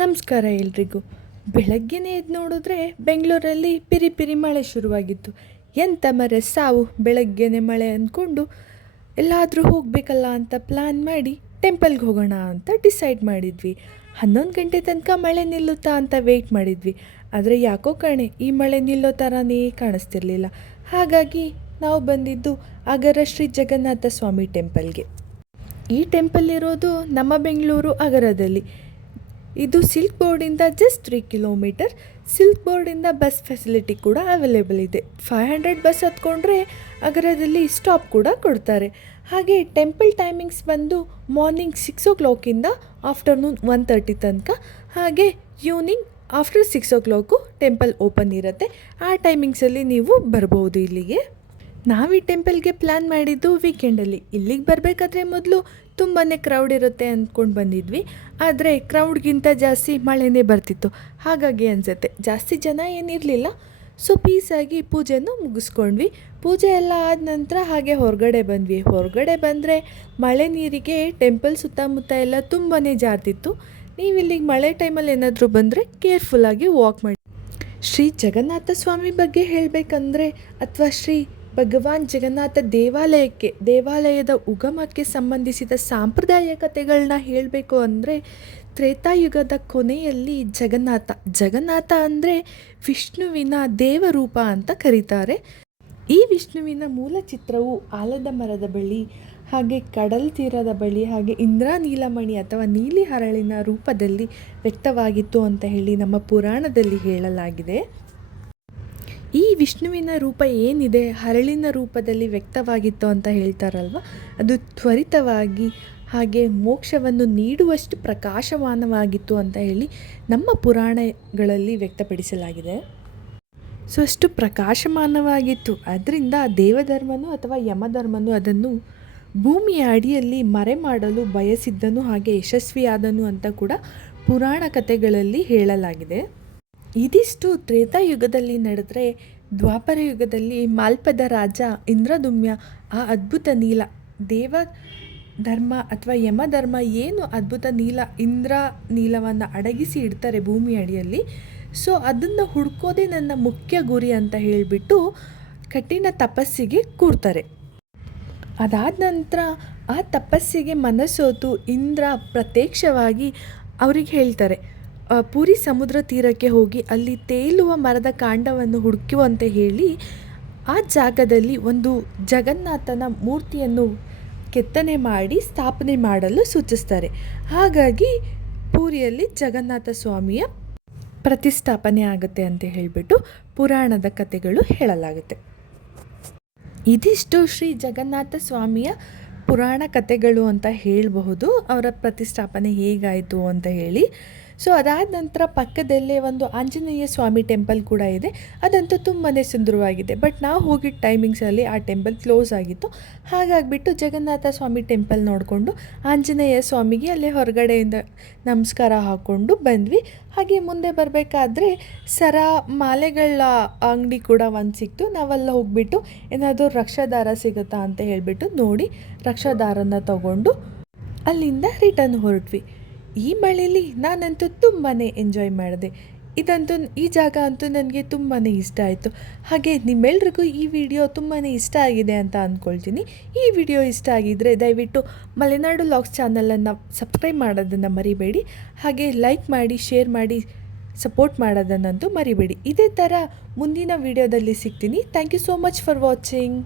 ನಮಸ್ಕಾರ ಎಲ್ರಿಗೂ. ಬೆಳಗ್ಗೆನೇ ಎದ್ದು ನೋಡಿದ್ರೆ ಬೆಂಗಳೂರಲ್ಲಿ ಪಿರಿ ಪಿರಿ ಮಳೆ ಶುರುವಾಗಿತ್ತು. ಎಂಥ ಮರೆ ಸಾವು, ಬೆಳಗ್ಗೆನೇ ಮಳೆ ಅಂದ್ಕೊಂಡು ಎಲ್ಲಾದರೂ ಹೋಗಬೇಕಲ್ಲ ಅಂತ ಪ್ಲ್ಯಾನ್ ಮಾಡಿ ಟೆಂಪಲ್ಗೆ ಹೋಗೋಣ ಅಂತ ಡಿಸೈಡ್ ಮಾಡಿದ್ವಿ. 11 ಗಂಟೆ ತನಕ ಮಳೆ ನಿಲ್ಲುತ್ತಾ ಅಂತ ವೆಯ್ಟ್ ಮಾಡಿದ್ವಿ. ಆದರೆ ಯಾಕೋ ಕಣೆ ಈ ಮಳೆ ನಿಲ್ಲೋ ಥರನೇ ಕಾಣಿಸ್ತಿರ್ಲಿಲ್ಲ. ಹಾಗಾಗಿ ನಾವು ಬಂದಿದ್ದು ಅಗರ ಶ್ರೀ ಜಗನ್ನಾಥ ಸ್ವಾಮಿ ಟೆಂಪಲ್ಗೆ. ಈ ಟೆಂಪಲ್ ಇರೋದು ನಮ್ಮ ಬೆಂಗಳೂರು ಅಗರದಲ್ಲಿ. ಇದು ಸಿಲ್ಕ್ ಬೋರ್ಡಿಂದ ಜಸ್ಟ್ 3 ಕಿಲೋಮೀಟರ್. ಸಿಲ್ಕ್ ಬೋರ್ಡಿಂದ ಬಸ್ ಫೆಸಿಲಿಟಿ ಕೂಡ ಅವೈಲೇಬಲ್ ಇದೆ. 500 ಬಸ್ ಹತ್ಕೊಂಡ್ರೆ ಅಗರದಲ್ಲಿ ಸ್ಟಾಪ್ ಕೂಡ ಕೊಡ್ತಾರೆ. ಹಾಗೆ ಟೆಂಪಲ್ ಟೈಮಿಂಗ್ಸ್ ಬಂದು ಮಾರ್ನಿಂಗ್ 6 o'clock ಆಫ್ಟರ್ನೂನ್ 1:30 ತನಕ, ಹಾಗೆ evening after 6 o'clock temple open ಇರುತ್ತೆ. ಆ ಟೈಮಿಂಗ್ಸಲ್ಲಿ ನೀವು ಬರ್ಬೋದು ಇಲ್ಲಿಗೆ. ನಾವು ಈ ಟೆಂಪಲ್ಗೆ ಪ್ಲ್ಯಾನ್ ಮಾಡಿದ್ದು ವೀಕೆಂಡಲ್ಲಿ. ಇಲ್ಲಿಗೆ ಬರಬೇಕಾದ್ರೆ ಮೊದಲು ತುಂಬಾ ಕ್ರೌಡ್ ಇರುತ್ತೆ ಅಂದ್ಕೊಂಡು ಬಂದಿದ್ವಿ. ಆದರೆ ಕ್ರೌಡ್ಗಿಂತ ಜಾಸ್ತಿ ಮಳೆನೇ ಬರ್ತಿತ್ತು. ಹಾಗಾಗಿ ಅನಿಸುತ್ತೆ ಜಾಸ್ತಿ ಜನ ಏನಿರಲಿಲ್ಲ. ಸೊ ಪೀಸಾಗಿ ಪೂಜೆಯನ್ನು ಮುಗಿಸ್ಕೊಂಡ್ವಿ. ಪೂಜೆ ಎಲ್ಲ ಆದ ನಂತರ ಹಾಗೆ ಹೊರಗಡೆ ಬಂದ್ವಿ. ಹೊರಗಡೆ ಬಂದರೆ ಮಳೆ ನೀರಿಗೆ ಟೆಂಪಲ್ ಸುತ್ತಮುತ್ತ ಎಲ್ಲ ತುಂಬಾ ಜಾರ್ತಿತ್ತು. ನೀವು ಇಲ್ಲಿಗೆ ಮಳೆ ಟೈಮಲ್ಲಿ ಏನಾದರೂ ಬಂದರೆ ಕೇರ್ಫುಲ್ಲಾಗಿ ವಾಕ್ ಮಾಡಿ. ಶ್ರೀ ಜಗನ್ನಾಥ ಸ್ವಾಮಿ ಬಗ್ಗೆ ಹೇಳಬೇಕಂದ್ರೆ, ಅಥವಾ ಶ್ರೀ ಭಗವಾನ್ ಜಗನ್ನಾಥ ದೇವಾಲಯದ ಉಗಮಕ್ಕೆ ಸಂಬಂಧಿಸಿದ ಸಾಂಪ್ರದಾಯಿಕತೆಗಳನ್ನ ಹೇಳಬೇಕು ಅಂದರೆ, ತ್ರೇತಾಯುಗದ ಕೊನೆಯಲ್ಲಿ ಜಗನ್ನಾಥ ಅಂದರೆ ವಿಷ್ಣುವಿನ ದೇವರೂಪ ಅಂತ ಕರೀತಾರೆ. ಈ ವಿಷ್ಣುವಿನ ಮೂಲ ಚಿತ್ರವು ಆಲದ ಮರದ ಬಳಿ, ಹಾಗೆ ಕಡಲ್ ತೀರದ ಬಳಿ, ಹಾಗೆ ಇಂದ್ರನೀಲಮಣಿ ಅಥವಾ ನೀಲಿ ಹರಳಿನ ರೂಪದಲ್ಲಿ ವ್ಯಕ್ತವಾಗಿತ್ತು ಅಂತ ಹೇಳಿ ನಮ್ಮ ಪುರಾಣದಲ್ಲಿ ಹೇಳಲಾಗಿದೆ. ಈ ವಿಷ್ಣುವಿನ ರೂಪ ಏನಿದೆ ಹರಳಿನ ರೂಪದಲ್ಲಿ ವ್ಯಕ್ತವಾಗಿತ್ತು ಅಂತ ಹೇಳ್ತಾರಲ್ವ, ಅದು ತ್ವರಿತವಾಗಿ ಹಾಗೆ ಮೋಕ್ಷವನ್ನು ನೀಡುವಷ್ಟು ಪ್ರಕಾಶಮಾನವಾಗಿತ್ತು ಅಂತ ಹೇಳಿ ನಮ್ಮ ಪುರಾಣಗಳಲ್ಲಿ ವ್ಯಕ್ತಪಡಿಸಲಾಗಿದೆ. ಸೊ ಅಷ್ಟು ಪ್ರಕಾಶಮಾನವಾಗಿತ್ತು. ಅದರಿಂದ ದೇವಧರ್ಮನು ಅಥವಾ ಯಮಧರ್ಮನು ಅದನ್ನು ಭೂಮಿಯ ಅಡಿಯಲ್ಲಿ ಮರೆ ಮಾಡಲು ಬಯಸಿದ್ದನು, ಹಾಗೆ ಯಶಸ್ವಿಯಾದನು ಅಂತ ಕೂಡ ಪುರಾಣ ಕಥೆಗಳಲ್ಲಿ ಹೇಳಲಾಗಿದೆ. ಇದಿಷ್ಟು ತ್ರೇತಾಯುಗದಲ್ಲಿ ನಡೆದರೆ, ದ್ವಾಪರ ಯುಗದಲ್ಲಿ ಮಾಲ್ಪದ ರಾಜ ಇಂದ್ರದುಮ್ಯ ಆ ಅದ್ಭುತ ದೇವಧರ್ಮ ಅಥವಾ ಯಮಧರ್ಮ ಏನು ಅದ್ಭುತ ಇಂದ್ರನೀಲವನ್ನು ಅಡಗಿಸಿ ಇಡ್ತಾರೆ ಭೂಮಿ ಅಡಿಯಲ್ಲಿ. ಸೊ ಅದನ್ನು ಹುಡ್ಕೋದೇ ನನ್ನ ಮುಖ್ಯ ಗುರಿ ಅಂತ ಹೇಳಿಬಿಟ್ಟು ಕಠಿಣ ತಪಸ್ಸಿಗೆ ಕೂರ್ತಾರೆ. ಅದಾದ ನಂತರ ಆ ತಪಸ್ಸಿಗೆ ಮನಸೋತು ಇಂದ್ರ ಪ್ರತ್ಯಕ್ಷವಾಗಿ ಅವ್ರಿಗೆ ಹೇಳ್ತಾರೆ, ಪೂರಿ ಸಮುದ್ರ ತೀರಕ್ಕೆ ಹೋಗಿ ಅಲ್ಲಿ ತೇಲುವ ಮರದ ಕಾಂಡವನ್ನು ಹುಡುಕುವಂತೆ ಹೇಳಿ ಆ ಜಾಗದಲ್ಲಿ ಒಂದು ಜಗನ್ನಾಥನ ಮೂರ್ತಿಯನ್ನು ಕೆತ್ತನೆ ಮಾಡಿ ಸ್ಥಾಪನೆ ಮಾಡಲು ಸೂಚಿಸ್ತಾರೆ. ಹಾಗಾಗಿ ಪೂರಿಯಲ್ಲಿ ಜಗನ್ನಾಥ ಸ್ವಾಮಿಯ ಪ್ರತಿಷ್ಠಾಪನೆ ಆಗುತ್ತೆ ಅಂತ ಹೇಳಿಬಿಟ್ಟು ಪುರಾಣದ ಕಥೆಗಳು ಹೇಳಲಾಗುತ್ತೆ. ಇದಿಷ್ಟು ಶ್ರೀ ಜಗನ್ನಾಥ ಸ್ವಾಮಿಯ ಪುರಾಣ ಕಥೆಗಳು ಅಂತ ಹೇಳಬಹುದು, ಅವರ ಪ್ರತಿಷ್ಠಾಪನೆ ಹೇಗಾಯಿತು ಅಂತ ಹೇಳಿ. ಸೊ ಅದಾದ ನಂತರ ಪಕ್ಕದಲ್ಲೇ ಒಂದು ಆಂಜನೇಯ ಸ್ವಾಮಿ ಟೆಂಪಲ್ ಕೂಡ ಇದೆ. ಅದಂತೂ ತುಂಬಾ ಸುಂದರವಾಗಿದೆ. ಬಟ್ ನಾವು ಹೋಗಿದ್ದ ಟೈಮಿಂಗ್ಸಲ್ಲಿ ಆ ಟೆಂಪಲ್ ಕ್ಲೋಸ್ ಆಗಿತ್ತು. ಹಾಗಾಗಿಬಿಟ್ಟು ಜಗನ್ನಾಥ ಸ್ವಾಮಿ ಟೆಂಪಲ್ ನೋಡಿಕೊಂಡು ಆಂಜನೇಯ ಸ್ವಾಮಿಗೆ ಅಲ್ಲೇ ಹೊರಗಡೆಯಿಂದ ನಮಸ್ಕಾರ ಹಾಕ್ಕೊಂಡು ಬಂದ್ವಿ. ಹಾಗೆ ಮುಂದೆ ಬರಬೇಕಾದ್ರೆ ಮಾಲೆಗಳ ಅಂಗಡಿ ಕೂಡ ಒಂದು ಸಿಕ್ತು. ನಾವೆಲ್ಲ ಹೋಗಿಬಿಟ್ಟು ಏನಾದರೂ ರಕ್ಷಾದಾರ ಸಿಗುತ್ತಾ ಅಂತ ಹೇಳಿಬಿಟ್ಟು ನೋಡಿ ರಕ್ಷಾದಾರನ ತಗೊಂಡು ಅಲ್ಲಿಂದ ರಿಟರ್ನ್ ಹೊರಟ್ವಿ. ಈ ಮಳೆಯಲ್ಲಿ ನಾನಂತೂ ತುಂಬಾ ಎಂಜಾಯ್ ಮಾಡಿದೆ. ಈ ಜಾಗ ಅಂತೂ ನನಗೆ ತುಂಬಾ ಇಷ್ಟ ಆಯಿತು. ಹಾಗೆ ನಿಮ್ಮೆಲ್ರಿಗೂ ಈ ವಿಡಿಯೋ ತುಂಬಾ ಇಷ್ಟ ಆಗಿದೆ ಅಂತ ಅಂದ್ಕೊಳ್ತೀನಿ. ಈ ವಿಡಿಯೋ ಇಷ್ಟ ಆಗಿದ್ದರೆ ದಯವಿಟ್ಟು ಮಲೆನಾಡು ಲಾಗ್ಸ್ ಚಾನಲನ್ನು ಸಬ್ಸ್ಕ್ರೈಬ್ ಮಾಡೋದನ್ನು ಮರಿಬೇಡಿ. ಹಾಗೆ ಲೈಕ್ ಮಾಡಿ, ಶೇರ್ ಮಾಡಿ, ಸಪೋರ್ಟ್ ಮಾಡೋದನ್ನಂತೂ ಮರಿಬೇಡಿ. ಇದೇ ಥರ ಮುಂದಿನ ವಿಡಿಯೋದಲ್ಲಿ ಸಿಗ್ತೀನಿ. Thank you so much for watching.